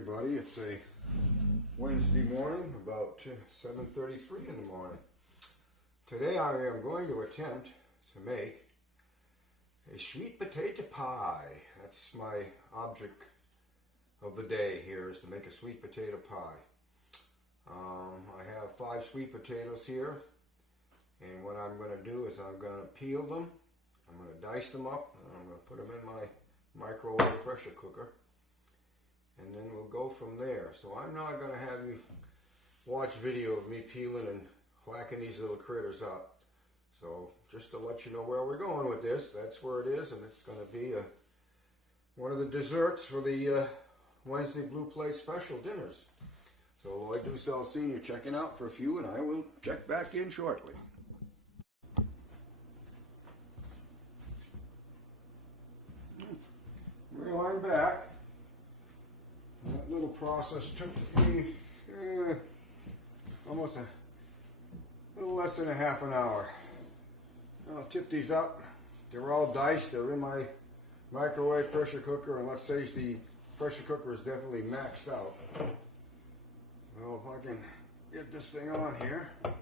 everybody. It's a Wednesday morning, about 7:33 in the morning. Today I am going to attempt to make a sweet potato pie. That's my object of the day here, is to make a sweet potato pie. I have 5 sweet potatoes here, and what I'm going to do is I'm going to peel them, I'm going to dice them up, and I'm going to put them in my microwave pressure cooker, and then we'll go from there. So I'm not going to have you watch video of me peeling and whacking these little critters up. So just to let you know where we're going with this, that's where it is, and it's going to be one of the desserts for the Wednesday Blue Plate special dinners. So Loyd do sell senior checking out for a few, and I will check back in shortly. Well, I'm back. That little process took me almost a little less than a half an hour. I'll tip these up. They're all diced. They're in my microwave pressure cooker, and let's say the pressure cooker is definitely maxed out. Well, if I can get this thing on here. And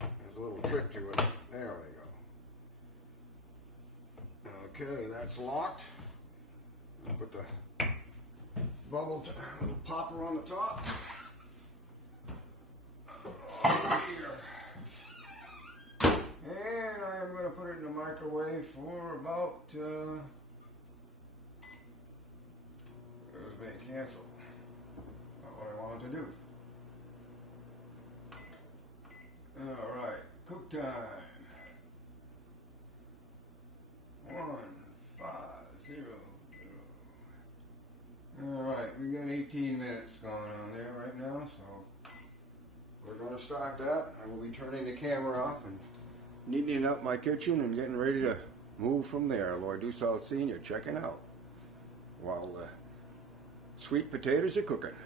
there's a little trick to it. There we go. Okay, that's locked. I'll put the little popper on the top. Here. And I am going to put it in the microwave for about, it was being canceled. Not what I wanted to do. Alright, cook time. 150. Alright, we got 18 minutes going on there right now, so we're going to start that. I will be turning the camera off and neatening up my kitchen and getting ready to move from there. Loyd do sell senior checking out while the sweet potatoes are cooking.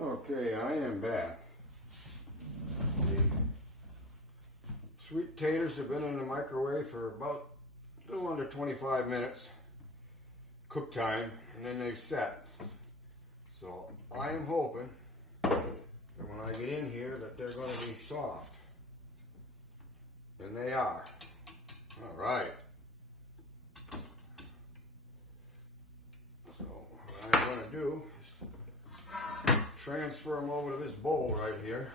Okay, I am back. The sweet potatoes have been in the microwave for about a little under 25 minutes cook time, and then they've set. So I am hoping that when I get in here that they're going to be soft. And they are. All right. So what I'm going to do is transfer them over to this bowl right here.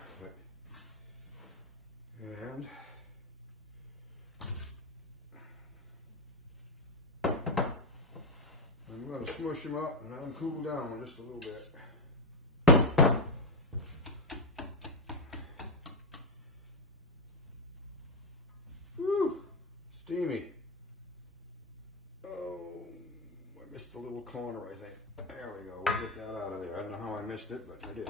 And I'm going to smush them up and let them cool down just a little bit. Steamy. Oh, I missed the little corner, I think. There we go. We'll get that out of there. I don't know how I missed it, but I did.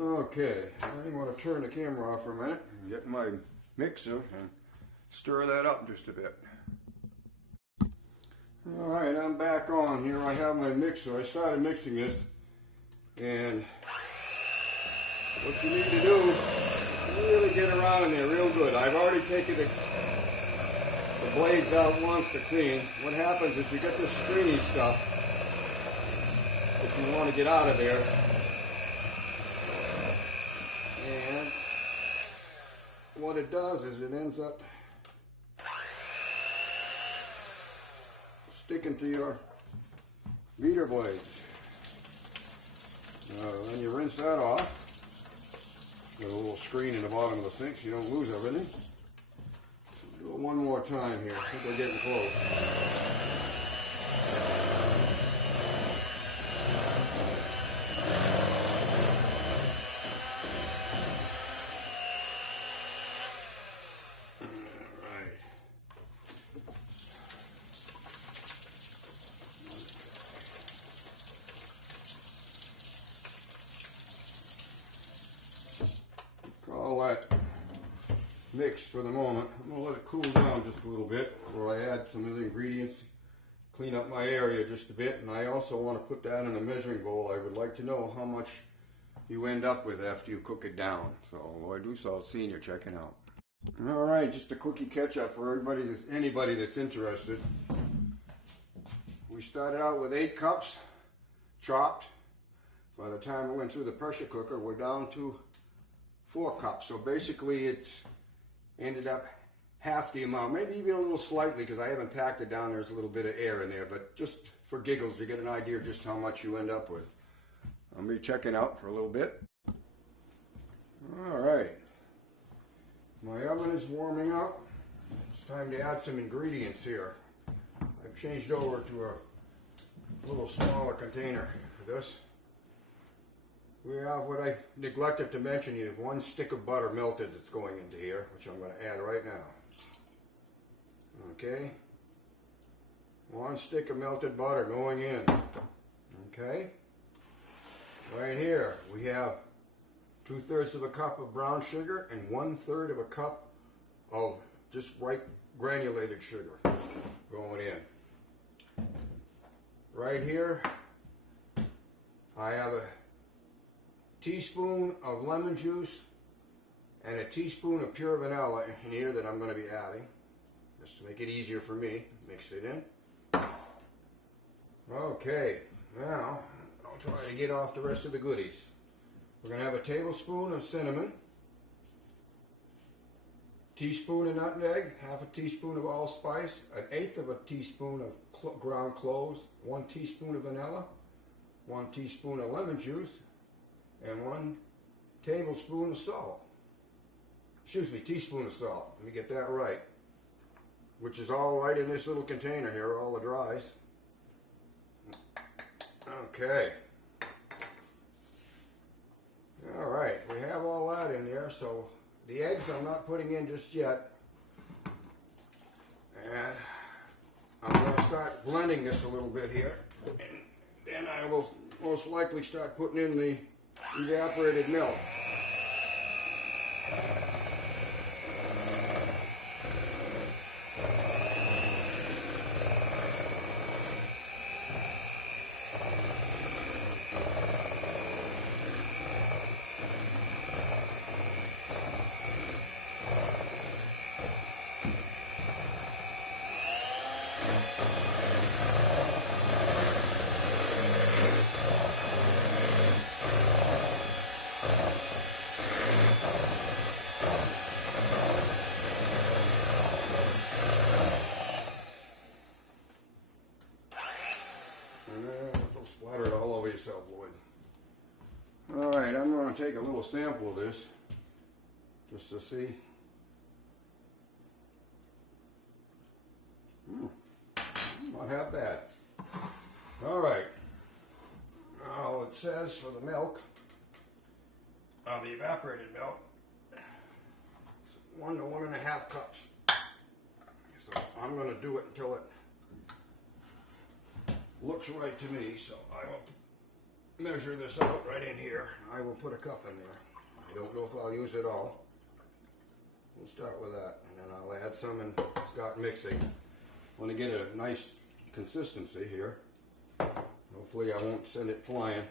Okay, I'm going to turn the camera off for a minute and get my mixer and stir that up just a bit. Alright, I'm back on. Here I have my mixer. I started mixing this, and what you need to do is really get around in there real good. I've already taken the blades out once to clean. What happens is you get this stringy stuff that you want to get out of there, and what it does is it ends up sticking to your beater blades. Then you rinse that off. Got a little screen in the bottom of the sink so you don't lose everything. Do it one more time here. I think we're getting close. Mixed for the moment. I'm going to let it cool down just a little bit before I add some of the ingredients clean up my area just a bit, and I also want to put that in a measuring bowl. I would like to know how much you end up with after you cook it down. So Loyd Salt Senior checking out. All right, just a quickie catch up for anybody that's interested. We started out with 8 cups chopped. By the time we went through the pressure cooker, we're down to 4 cups. So basically it's ended up half the amount, maybe even a little slightly, because I haven't packed it down. There's a little bit of air in there, but just for giggles, you get an idea of just how much you end up with. I'll be checking out for a little bit. All right, my oven is warming up. It's time to add some ingredients here. I've changed over to a little smaller container for this. We have what I neglected to mention. You have 1 stick of butter melted that's going into here, which I'm going to add right now. Okay, 1 stick of melted butter going in. Okay, right here we have 2/3 of a cup of brown sugar and 1/3 of a cup of just white granulated sugar going in. Right here I have a teaspoon of lemon juice and a teaspoon of pure vanilla in here that I'm going to be adding, just to make it easier for me. Mix it in. Okay, now I'll try to get off the rest of the goodies. We're going to have a tablespoon of cinnamon, teaspoon of nutmeg, 1/2 teaspoon of allspice, 1/8 of a teaspoon of ground cloves, 1 teaspoon of vanilla, 1 teaspoon of lemon juice, and 1 tablespoon of salt. Excuse me, teaspoon of salt. Let me get that right. Which is all right in this little container here, all the dries. Okay. All right, we have all that in there, so the eggs I'm not putting in just yet. And I'm going to start blending this a little bit here. And then I will most likely start putting in the evaporated milk. Splatter it all over yourself, Loyd. Alright, I'm going to take a little sample of this just to see. Not half bad. Alright. Now it says for the milk, the evaporated milk, 1 to 1.5 cups. So I'm going to do it until it looks right to me, so I will measure this out right in here. I will put a cup in there. I don't know if I'll use it all. We'll start with that, and then I'll add some and start mixing. I want to get a nice consistency here. Hopefully I won't send it flying.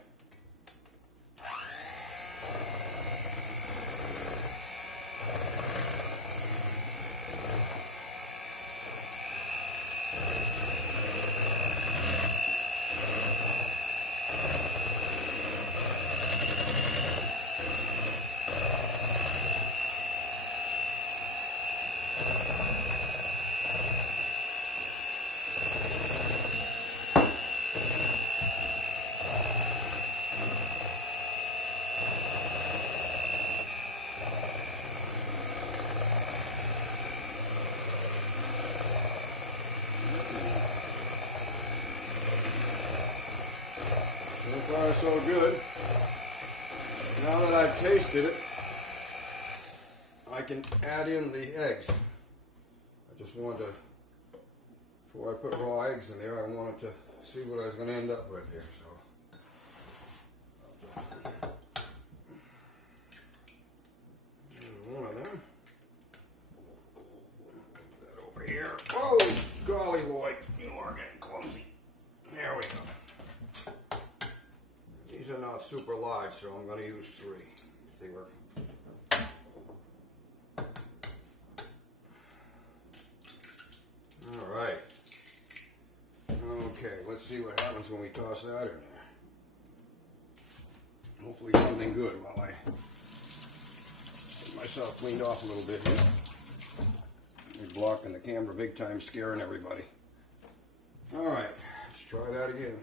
So far so good. Now that I've tasted it, I can add in the eggs. I just wanted to, before I put raw eggs in there, I wanted to see what I was going to end up with here. So, one of them. Put that over here. Oh, golly, Loyd, you are getting clumsy. super large, so I'm going to use 3. They work. All right. Okay, let's see what happens when we toss that in there. Hopefully something good while I get myself cleaned off a little bit here. You're blocking the camera big time, scaring everybody. All right, let's try that again.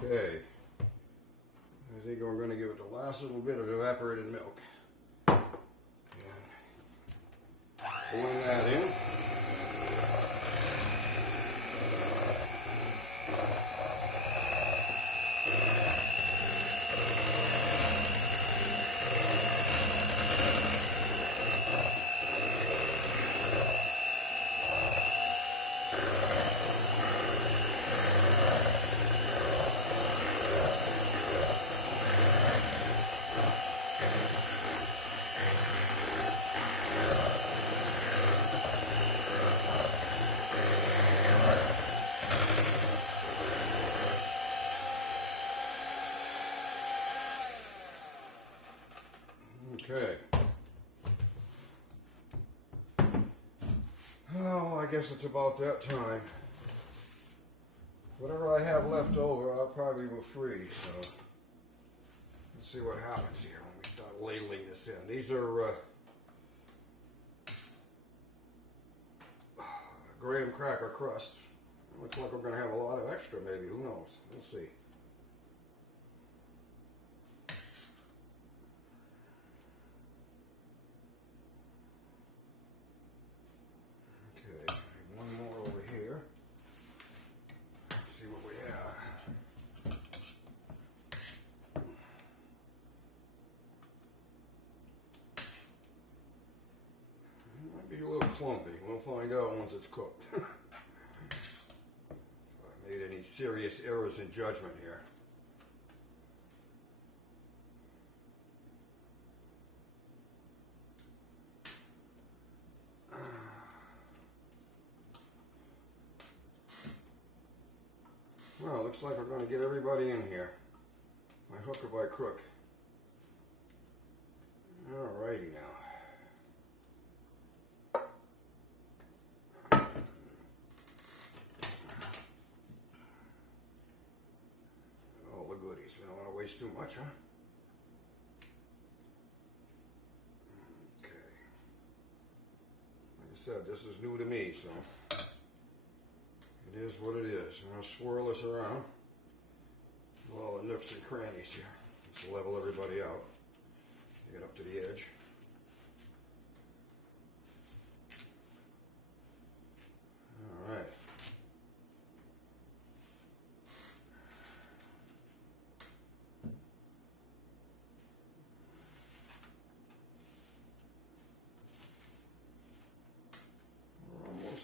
Okay, I think we're going to give it the last little bit of evaporated milk. And pouring that in. Okay. Oh, I guess it's about that time. Whatever I have left over, I'll probably will freeze. So let's see what happens here when we start ladling this in. These are graham cracker crusts. Looks like we're going to have a lot of extra, maybe. Who knows? We'll see. Be a little clumpy. We'll find out once it's cooked. If I made any serious errors in judgment here. Well, looks like we're going to get everybody in here. By hook or by crook. Alrighty now. We don't want to waste too much, huh? Okay. Like I said, this is new to me, so it is what it is. I'm going to swirl this around all the nooks and crannies here. Just level everybody out. Get up to the edge. All right.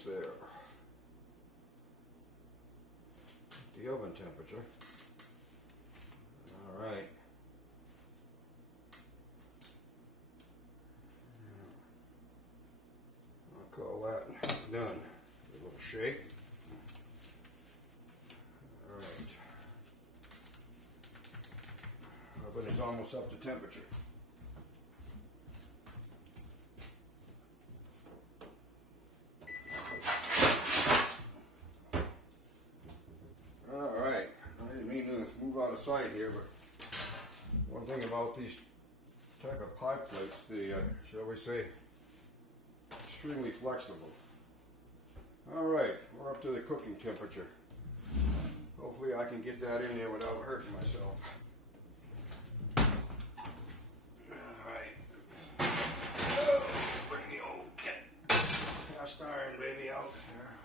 There. The oven temperature. All right. I'll call that done. A little shake. All right. Oven is almost up to temperature. Side here, but one thing about these type of pie plates, the shall we say, extremely flexible. All right, we're up to the cooking temperature. Hopefully I can get that in there without hurting myself. All right, oh, bring the old cast iron baby out there.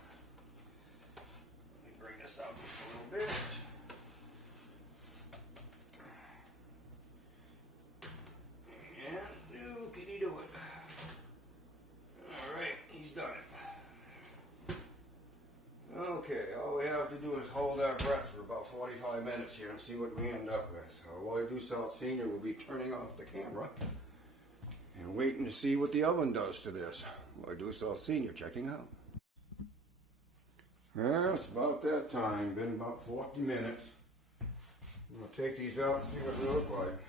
about 45 minutes here and see what we end up with. So Loyd Senior will be turning off the camera and waiting to see what the oven does to this. Loyd Senior checking out. Well, it's about that time. Been about 40 minutes. I'm going to take these out and see what they look like.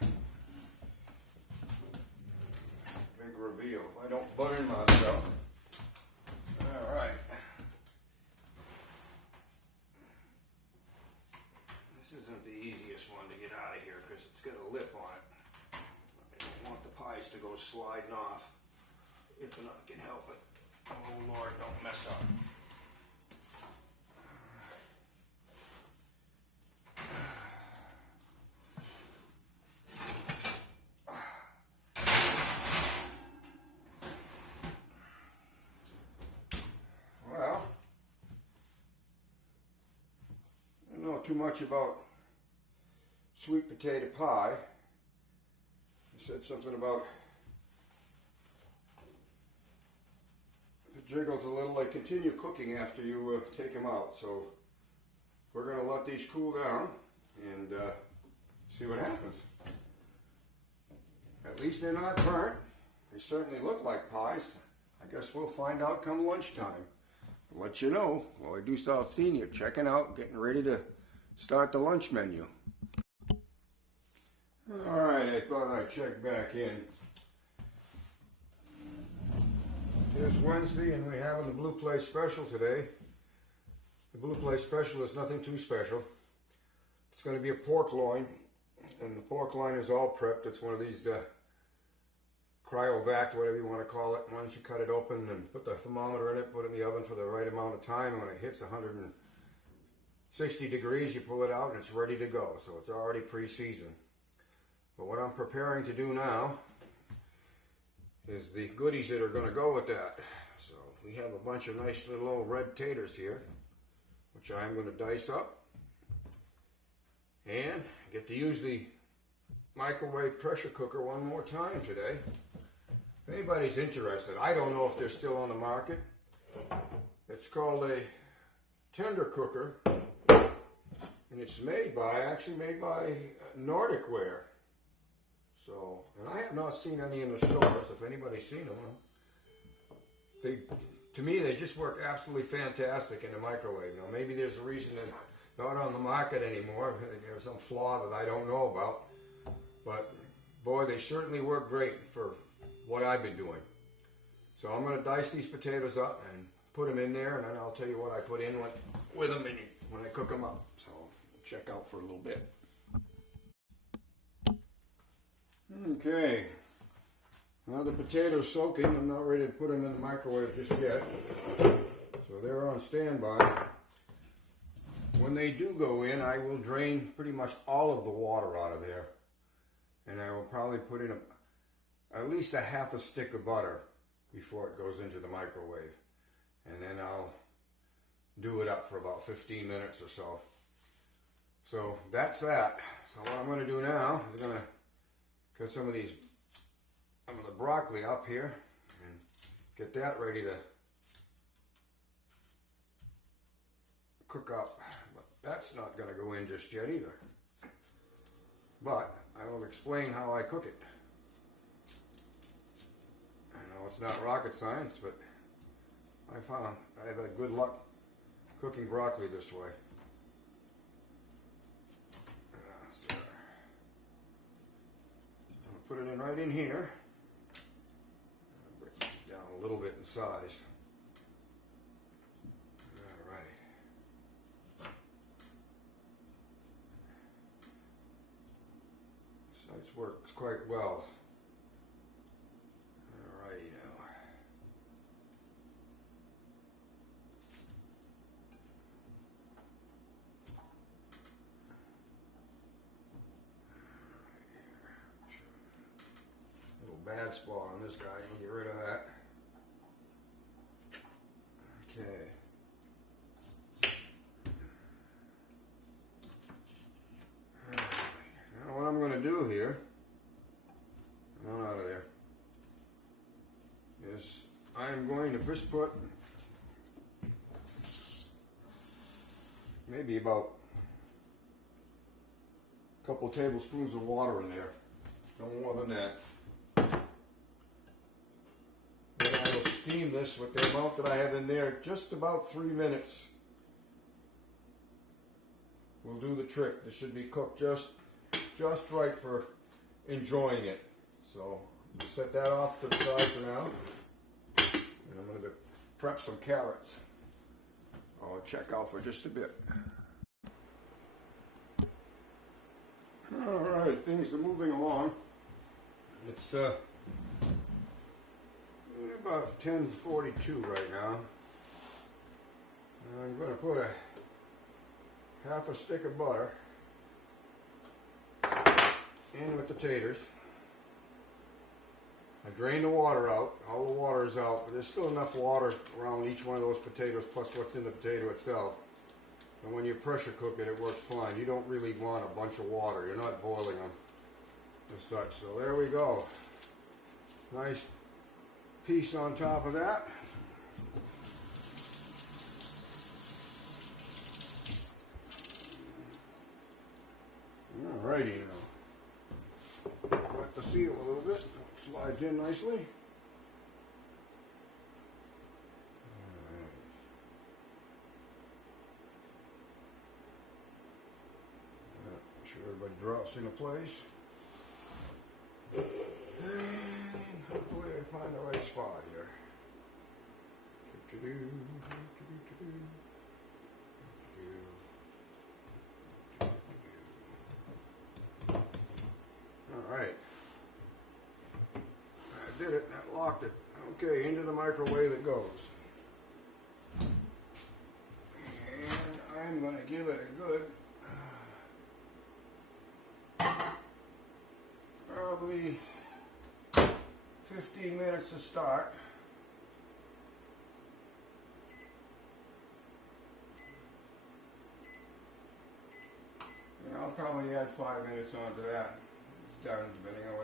Big reveal. I don't burn myself. Alright. This isn't the easiest one to get out of here because it's got a lip on it. I don't want the pies to go sliding off if I can help it. Oh Lord, don't mess up. Too much about sweet potato pie. I said something about if it jiggles a little, they continue cooking after you take them out. So we're going to let these cool down and see what happens. At least they're not burnt. They certainly look like pies. I guess we'll find out come lunchtime. I'll let you know. Loyd Senior checking out, getting ready to start the lunch menu. Alright, I thought I'd check back in. It's Wednesday and we're having the Blue Plate Special today. The Blue Plate Special is nothing too special. It's going to be a pork loin, and the pork loin is all prepped. It's one of these cryovac, whatever you want to call it. Once you cut it open and put the thermometer in it, put it in the oven for the right amount of time, and when it hits 160 degrees, you pull it out and it's ready to go. So it's already pre-seasoned. But what I'm preparing to do now is the goodies that are going to go with that. So we have a bunch of nice little old red taters here, which I'm going to dice up and get to use the microwave pressure cooker one more time today. If anybody's interested, I don't know if they're still on the market. It's called a tender cooker. And it's actually made by Nordic Ware. So, and I have not seen any in the stores. If anybody's seen them, to me, they just work absolutely fantastic in the microwave. Now, maybe there's a reason they're not on the market anymore. There's some flaw that I don't know about. But, boy, they certainly work great for what I've been doing. So I'm going to dice these potatoes up and put them in there, and then I'll tell you what I put in with them when I cook them up. So check out for a little bit. Okay, now the potatoes soaking. I'm not ready to put them in the microwave just yet, so they're on standby. When they do go in, I will drain pretty much all of the water out of there, and I will probably put in at least a half a stick of butter before it goes into the microwave, and then I'll do it up for about 15 minutes or so. So that's that. So what I'm going to do now is I'm going to cut some of the broccoli up here and get that ready to cook up. But that's not going to go in just yet either. But I will explain how I cook it. I know it's not rocket science, but I've had good luck cooking broccoli this way. Put it in right in here. Break this down a little bit in size. All right. This works quite well. All righty now. Bad spot on this guy. We'll get rid of that. Okay. Now what I'm going to do here, not out of there, is I'm going to just put maybe about a couple tablespoons of water in there. No more than that. Then I will steam this with the amount that I have in there, just about 3 minutes. Will do the trick. This should be cooked just right for enjoying it. So set that off to the side for now. And I'm going to prep some carrots. I'll check out for just a bit. Alright, things are moving along. It's about 10:42 right now. I'm going to put half a stick of butter in with the taters. I drained the water out. All the water is out, but there's still enough water around each one of those potatoes plus what's in the potato itself. And when you pressure cook it, it works fine. You don't really want a bunch of water. You're not boiling them as such. So there we go. Nice piece on top of that. Alrighty now. Wet the seal a little bit so it slides in nicely. Make sure everybody drops into place. And hopefully I find the right spot here. Alright. I did it. That locked it. Okay, into the microwave it goes. And I'm going to give it a good probably 15 minutes to start. And I'll probably add 5 minutes onto that. It's done, depending on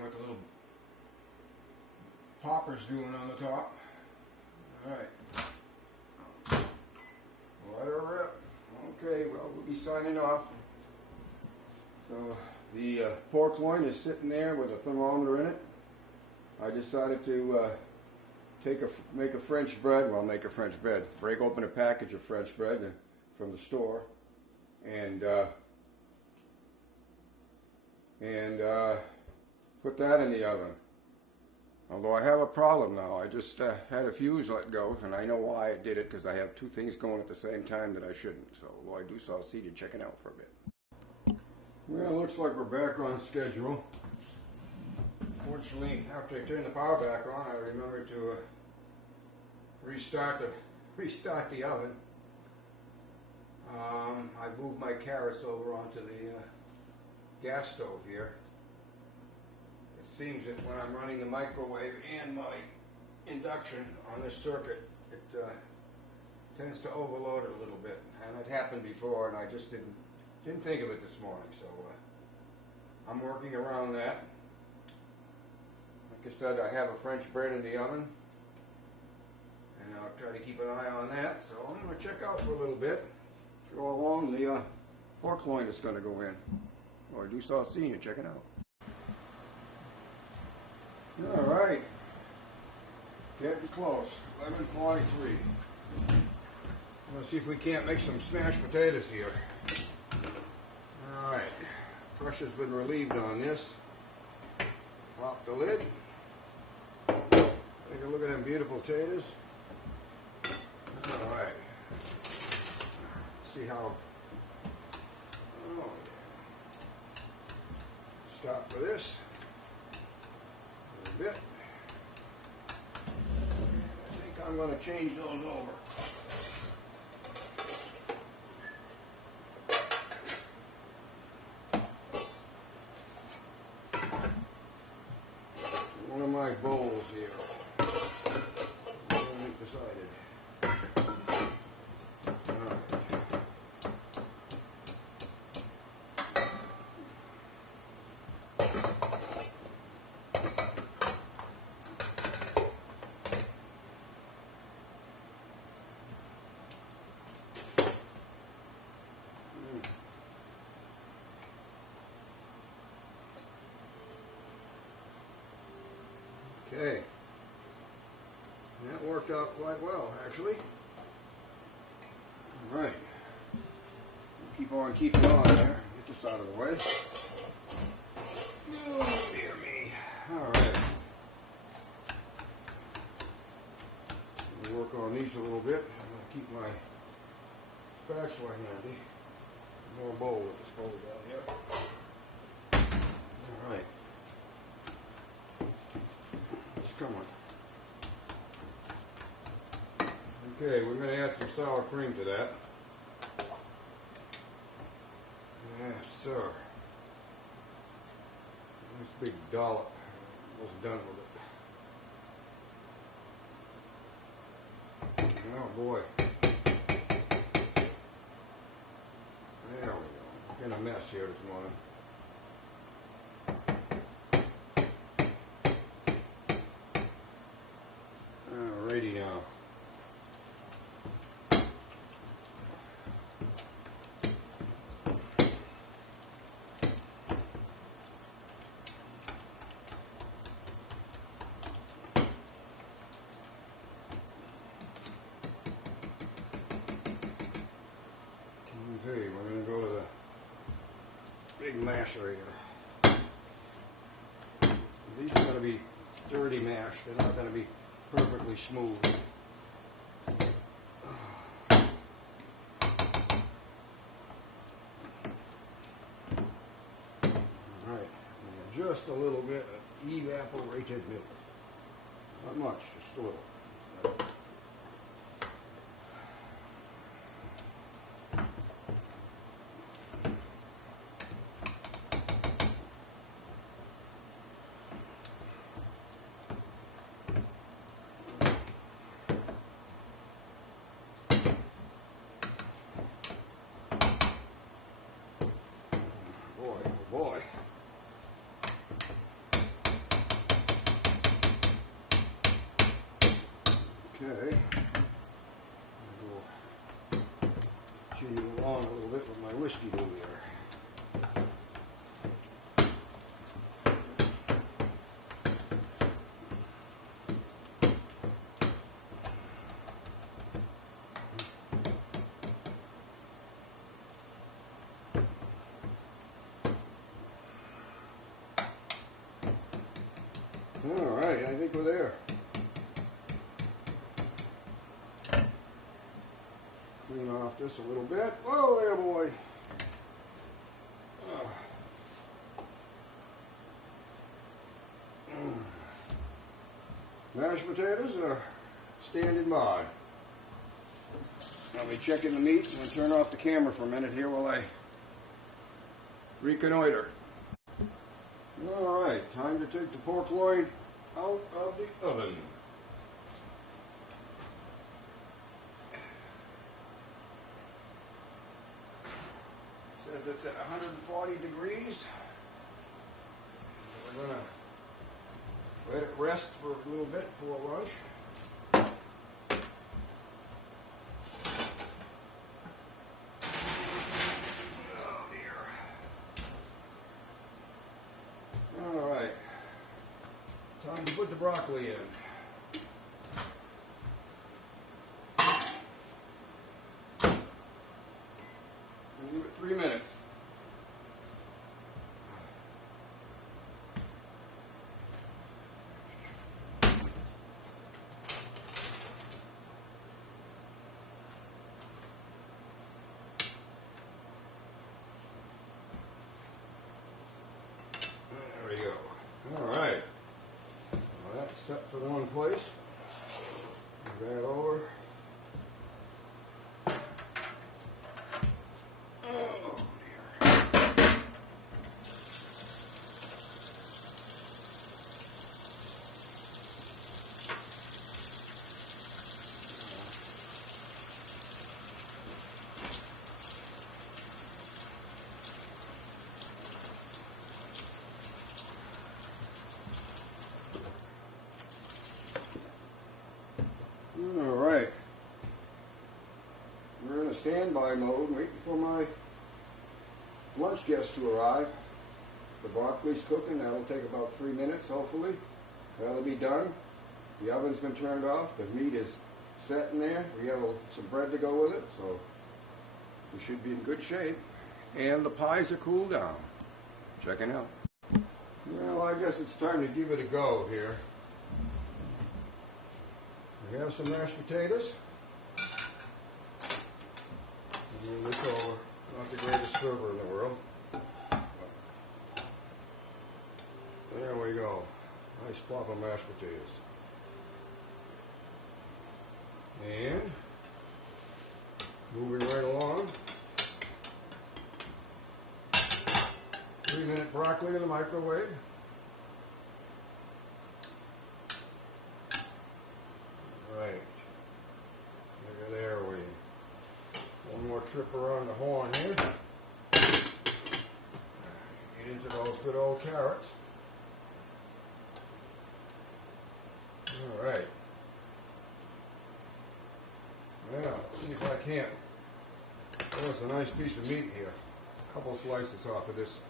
what the little popper's doing on the top. Alright. Let her rip. Okay, well, we'll be signing off. So the pork loin is sitting there with a thermometer in it. I decided to make a French bread. Well, make a French bread. Break open a package of French bread from the store, and put that in the oven. Although I have a problem now. I just had a fuse let go, and I know why I did it, because I have two things going at the same time that I shouldn't. So, Loyd, I'll see you checking out for a bit. Well, it looks like we're back on schedule. Fortunately, after I turned the power back on, I remembered to restart the oven. I moved my carrots over onto the gas stove here. It seems that when I'm running the microwave and my induction on this circuit, it tends to overload it a little bit, and it happened before, and I just didn't think of it this morning. So I'm working around that. Like I said, I have a French bread in the oven, and I'll try to keep an eye on that. So I'm going to check out for a little bit. Go along, the pork loin is going to go in. Or do so, see you, check it out. Alright, getting close, 11:43. Let's see if we can't make some smashed potatoes here. Alright, pressure's been relieved on this. Pop the lid. Take a look at them beautiful potatoes. Alright, see how, oh yeah. Stop for this. Bit. I think I'm going to change those over. One of my bowls here. I'm decided. All right. Okay. That worked out quite well, actually. All right. Keep on keeping on there. Get this out of the way. Oh, dear me. All right. We'll work on these a little bit. I'm going to keep my spatula handy. More bowl with this bowl down here. All right. It's coming. Okay, we're going to add some sour cream to that. Yes, sir. This big dollop was done with it. Oh boy. There we go. In a mess here this morning. Alrighty now. Okay, we're going to go to the big masher here. These are going to be dirty mash. They're not going to be perfectly smooth. Alright, just a little bit of evaporated milk. Not much, just a little. Boy. Okay. We'll continue along a little bit with my whiskey dough here. Alright, I think we're there. Clean off this a little bit. Whoa there, boy. Mashed potatoes are standing by. I'll be checking the meat. I'm going to turn off the camera for a minute here while I reconnoiter. Alright, time to take the pork loin out of the oven. It says it's at 140 degrees. We're going to let it rest for a little bit before lunch. Time to put the broccoli in. Give it 3 minutes. There we go. All right. Set for one place. Move that over. Oh dear. Alright, we're in a standby mode, waiting for my lunch guests to arrive. The broccoli's cooking, that'll take about 3 minutes hopefully. That'll be done. The oven's been turned off. The meat is set in there. We have some bread to go with it, so we should be in good shape. And the pies are cooled down. Checking out. Well, I guess it's time to give it a go here. We have some mashed potatoes. Move this over. Not the greatest server in the world. There we go. Nice plop of mashed potatoes. And moving right along. 3-minute broccoli in the microwave. Right. There we. One more trip around the horn here. Get into those good old carrots. All right. Now, let's see if I can't. Oh, it's a nice piece of meat here. A couple slices off of this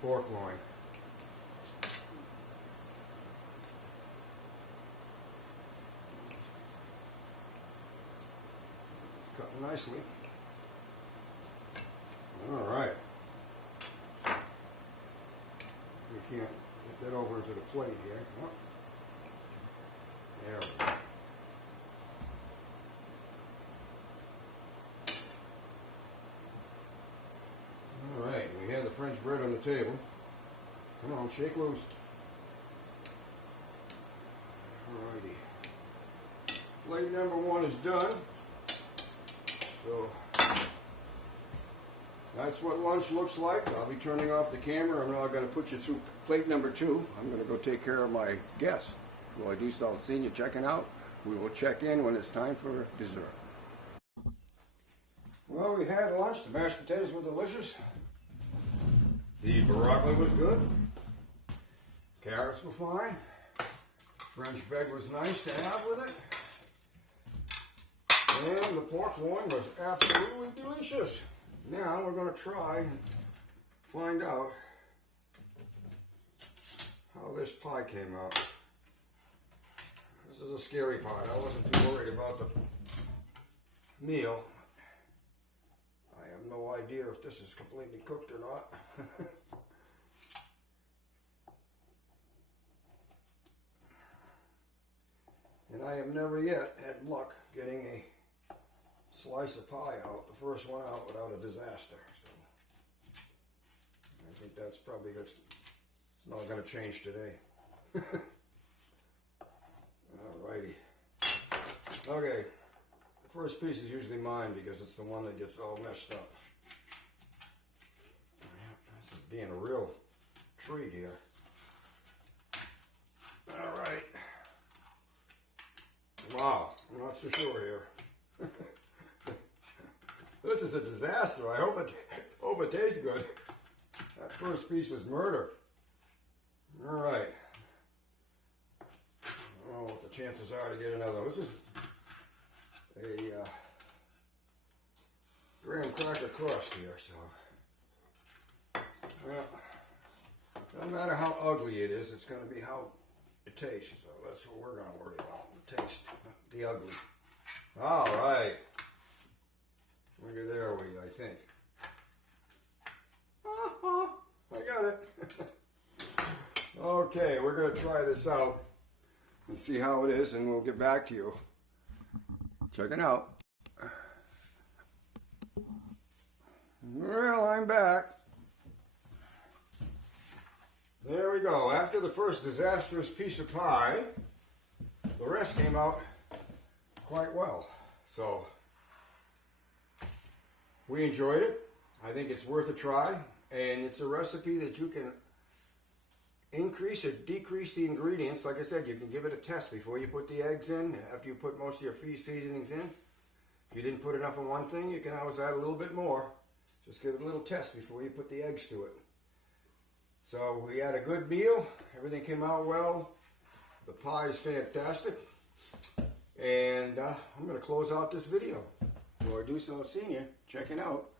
pork loin. It's cutting nicely. All right. We can't get that over into the plate here. Oh. There we go. All right, we have the French bread on the table. Come on, shake loose. Alrighty. Plate number 1 is done. So that's what lunch looks like. I'll be turning off the camera. I'm now going to put you through plate number 2. I'm going to go take care of my guests. Loyd I'll see you checking out. We will check in when it's time for dessert. Well, we had lunch. The mashed potatoes were delicious. The broccoli was good. Carrots were fine. French bread was nice to have with it. And the pork loin was absolutely delicious. Now we're going to try and find out how this pie came out. This is a scary part. I wasn't too worried about the meal. I have no idea if this is completely cooked or not. And I have never yet had luck getting a slice of pie out, the first one out, without a disaster. So I think that's probably it's not going to change today. Alrighty. Okay. The first piece is usually mine because it's the one that gets all messed up. This is being a real treat here. Alright. Wow. I'm not so sure here. This is a disaster. I hope it tastes good. That first piece was murder. Alright. I don't know what the chances are to get another. This is a graham cracker crust here, so well, no matter how ugly it is, it's going to be how it tastes. So that's what we're going to worry about. The taste, the ugly. All right. Look at there, I think. I got it. Okay, we're going to try this out and see how it is, and we'll get back to you. Check it out. Well, I'm back. There we go. After the first disastrous piece of pie, the rest came out quite well. So we enjoyed it. I think it's worth a try, and it's a recipe that you can increase or decrease the ingredients. Like I said, you can give it a test before you put the eggs in, after you put most of your seasonings in. If you didn't put enough of one thing, you can always add a little bit more. Just give it a little test before you put the eggs to it. So we had a good meal. Everything came out well. The pie is fantastic. And I'm going to close out this video. Loyd Senior checking out.